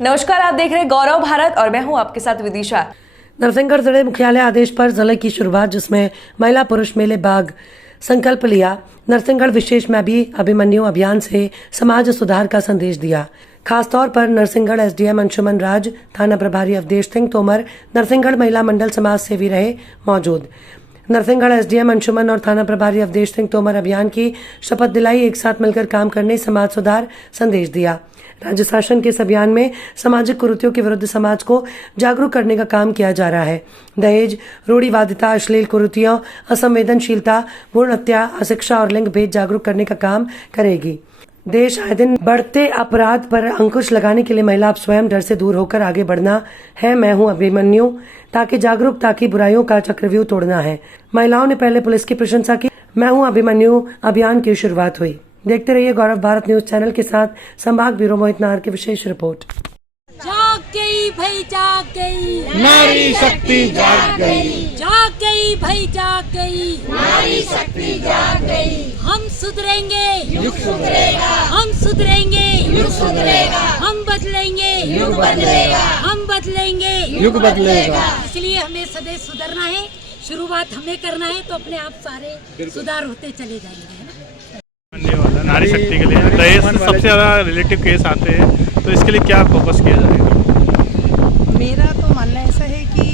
नमस्कार, आप देख रहे हैं गौरव भारत और मैं हूं आपके साथ विदिशा। नरसिंहगढ़ जिले मुख्यालय आदेश पर जिले की शुरुआत, जिसमें महिला पुरुष मेले बाग संकल्प लिया। नरसिंहगढ़ विशेष में भी अभिमन्यु अभियान से समाज सुधार का संदेश दिया। खासतौर पर नरसिंहगढ़ एसडीएम अंशुमन राज, थाना प्रभारी अवधेश सिंह तोमर, नरसिंहगढ़ महिला मंडल समाज सेवी रहे मौजूद। नरसिंहगढ़ एसडीएम अंशुमन और थाना प्रभारी अवधेश सिंह तोमर अभियान की शपथ दिलाई। एक साथ मिलकर काम करने, समाज सुधार संदेश दिया। राज्य शासन के इस अभियान में सामाजिक कुरीतियों के विरुद्ध समाज को जागरूक करने का काम किया जा रहा है। दहेज, रूढ़िवादिता, अश्लील कुरीतियों, असंवेदनशीलता, भ्रूण हत्या, अशिक्षा और लिंग भेद जागरूक करने का काम करेगी। देश आए दिन बढ़ते अपराध पर अंकुश लगाने के लिए महिला अब स्वयं डर से दूर होकर आगे बढ़ना है। मैं हूं अभिमन्यु, ताकि जागरूकता की बुराइयों का चक्रव्यूह तोड़ना है। महिलाओं ने पहले पुलिस की प्रशंसा की। मैं हूं अभिमन्यु अभियान की शुरुआत हुई। देखते रहिए गौरव भारत न्यूज चैनल के साथ संभाग ब्यूरो मोहित नाहर की विशेष रिपोर्ट। जाग गई भाई, जाग गई नारी शक्ति, जाग गई। जाग गई भाई, जाग गई नारी शक्ति, जाग गई। हम सुधरेंगे, युग सुधरेगा। हम सुधरेंगे, युग सुधरेगा। हम बदलेंगे, युग बदलेगा। हम बदलेंगे, युग बदलेगा। इसलिए हमें सदैव सुधरना है। शुरुआत हमें करना है तो अपने आप सारे सुधार होते चले जाएंगे। वाला नारी शक्ति के लिए दहेज सबसे ज़्यादा रिलेटिव केस आते हैं, तो इसके लिए क्या फोकस किया जाएगा? मेरा तो मानना ऐसा है कि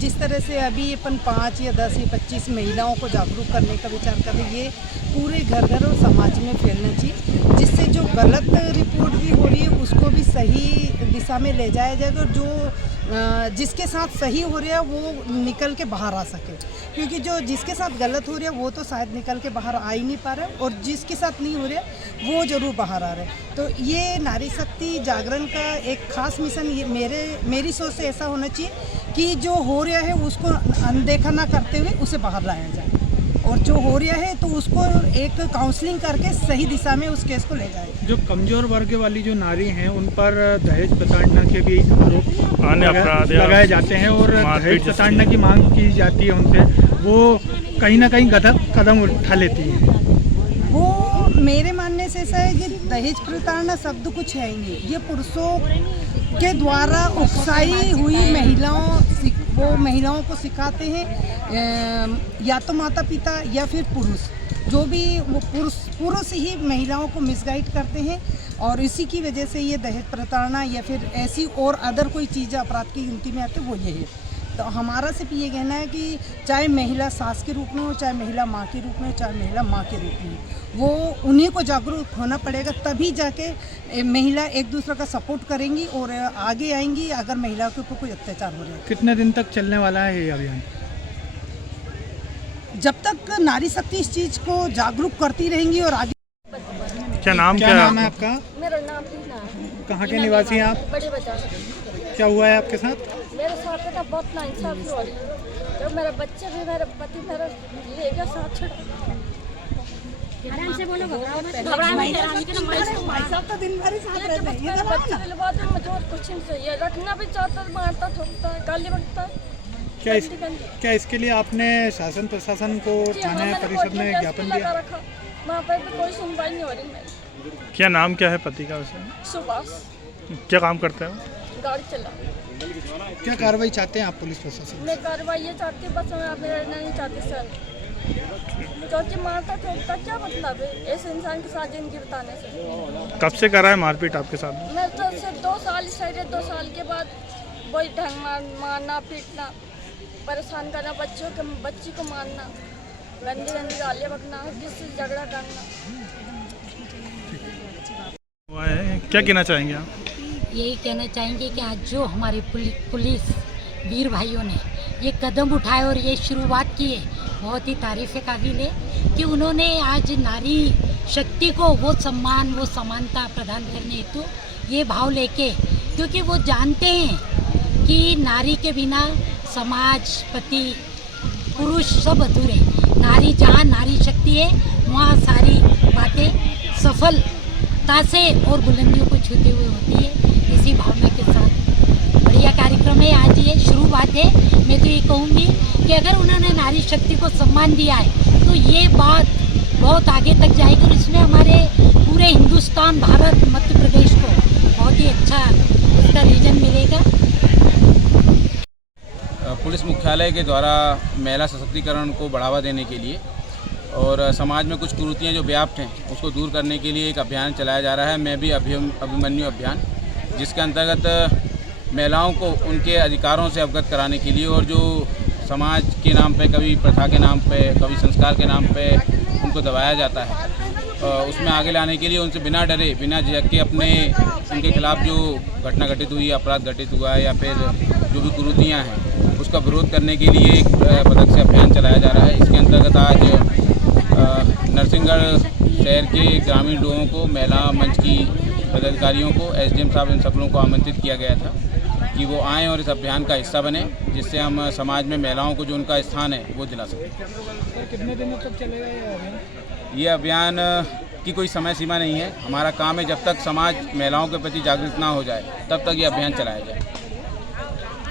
जिस तरह से अभी अपन 5 या 10 या 25 महिलाओं को जागरूक करने का विचार कर रहे, ये पूरे घर घर और समाज में फैलना चाहिए, जिससे जो गलत रिपोर्ट भी हो रही है उसको भी सही दिशा में ले जाया जाएगा और जो जिसके साथ सही हो रहा है वो निकल के बाहर आ सके। क्योंकि जो जिसके साथ गलत हो रहा है वो तो शायद निकल के बाहर आ ही नहीं पा रहा है, और जिसके साथ नहीं हो रहा है वो ज़रूर बाहर आ रहा है। तो ये नारी शक्ति जागरण का एक खास मिशन ये मेरी सोच से ऐसा होना चाहिए कि जो हो रहा है उसको अनदेखा ना करते हुए उसे बाहर लाया जाए, और जो हो रहा है तो उसको एक काउंसलिंग करके सही दिशा में उस केस को ले जाए। जो कमजोर वर्ग वाली जो नारी हैं उन पर दहेज प्रताड़ना के भी आरोप लगाए जाते हैं और दहेज प्रताड़ना की मांग की जाती है उनसे, वो कहीं ना कहीं कदम उठा लेती हैं। वो मेरे मानने से ऐसा है कि दहेज प्रताड़ना शब्द कुछ है ही नहीं। ये पुरुषों के द्वारा उकसाई हुई महिलाओं को सिखाते हैं, या तो माता पिता या फिर पुरुष, जो भी वो पुरुष ही महिलाओं को मिसगाइड करते हैं, और इसी की वजह से ये दहेज प्रताड़ना या फिर ऐसी और अदर कोई चीज़ अपराध की गिनती में आते वो ये है। तो हमारा सिर्फ ये कहना है कि चाहे महिला सास के रूप में हो, चाहे महिला माँ के रूप में हो, चाहे महिला माँ के रूप में, वो उन्हीं को जागरूक होना पड़ेगा, तभी जाके महिला एक दूसरे का सपोर्ट करेंगी और आगे आएंगी अगर महिला के ऊपर कोई अत्याचार हो रहा है। कितने दिन तक चलने वाला है ये अभियान? जब तक नारी शक्ति इस चीज़ को जागरूक करती रहेंगी और आगे। क्या नाम है आपका? मेरा नाम टीना है। कहाँ के निवासी हैं आप? बड़े बाजार। क्या हुआ है आपके साथ? मेरे साथ का बहुत नाइंसाफी हो रही है। जब मेरे बच्चे भी मेरे पति मेरा ले गया साथ छोड़। आराम से बोलो, घबराओ मत। तो दिन भर साथ रहते हैं। ये बच्चे के बाद मुझे और कुछ नहीं चाहिए। रखना भी चाहता है, मारता ठोकता है, गाली बकता है। क्या इसके लिए आपने शासन प्रशासन को थाने परिषद में ज्ञापन दिया? वहाँ पर भी कोई सुनवाई नहीं हो रही मेरी। क्या नाम क्या है पति का वैसे? सुभाष। क्या काम करते हैं? गाड़ी चला। क्या कार्रवाई चाहते हैं आप पुलिस प्रशासन? मैं कार्रवाई ये चाहती हूँ, बस मैं आप रहना नहीं चाहती सर, क्योंकि मारता ठोकता क्या मतलब है ऐसे इंसान के साथ जिंदगी बिताने से। कब से करा है मारपीट आपके साथ? मैं तो सिर्फ 2 साल से 2 साल के बाद वही ढंग मारना पीटना, परेशान करना, बच्ची को मारना, गंदी गंदी गालियाँ बकना, किससे झगड़ा करना। क्या कहना चाहेंगे आप? यही कहना चाहेंगे कि आज जो हमारे पुलिस वीर भाइयों ने ये कदम उठाए और ये शुरुआत की है, बहुत ही तारीफ़ काबिल है कि उन्होंने आज नारी शक्ति को वो सम्मान, वो समानता प्रदान करने हेतु ये भाव लेके, क्योंकि वो जानते हैं कि नारी के बिना समाज, पति, पुरुष सब अधूरे। नारी जहाँ नारी शक्ति है वहाँ सारी बातें सफलता से और बुलंदियों को छूते हुए होती है। इसी भावना के साथ बढ़िया कार्यक्रम है। आज ये शुरुआत है। मैं तो ये कहूँगी कि अगर उन्होंने नारी शक्ति को सम्मान दिया है तो ये बात बहुत आगे तक जाएगी और इसमें हमारे पूरे हिंदुस्तान, भारत, मध्य प्रदेश को बहुत ही अच्छा सुधरेगा। पुलिस मुख्यालय के द्वारा महिला सशक्तिकरण को बढ़ावा देने के लिए और समाज में कुछ कुरीतियाँ जो व्याप्त हैं उसको दूर करने के लिए एक अभियान चलाया जा रहा है, मैं भी अभिमन्यु अभियान, जिसके अंतर्गत महिलाओं को उनके अधिकारों से अवगत कराने के लिए और जो समाज के नाम पे, कभी प्रथा के नाम पे, कभी संस्कार के नाम पे उनको दबाया जाता है, उसमें आगे लाने के लिए उनसे बिना डरे, बिना झिझक के उनके खिलाफ जो घटना घटित हुई, अपराध घटित हुआ है या फिर जो भी कुरीतियाँ हैं उसका विरोध करने के लिए एक पदक से अभियान चलाया जा रहा है। इसके अंतर्गत आज नरसिंहगढ़ शहर के ग्रामीण लोगों को, महिला मंच की पदाधिकारियों को, एसडीएम साहब, इन सब लोगों को आमंत्रित किया गया था कि वो आएँ और इस अभियान का हिस्सा बने, जिससे हम समाज में महिलाओं को जो उनका स्थान है वो दिला सकें। कितने दिनों तक चलेगा ये अभियान की कोई समय सीमा नहीं है। हमारा काम है जब तक समाज महिलाओं के प्रति जागरूक ना हो जाए तब तक ये अभियान चलाया जाए।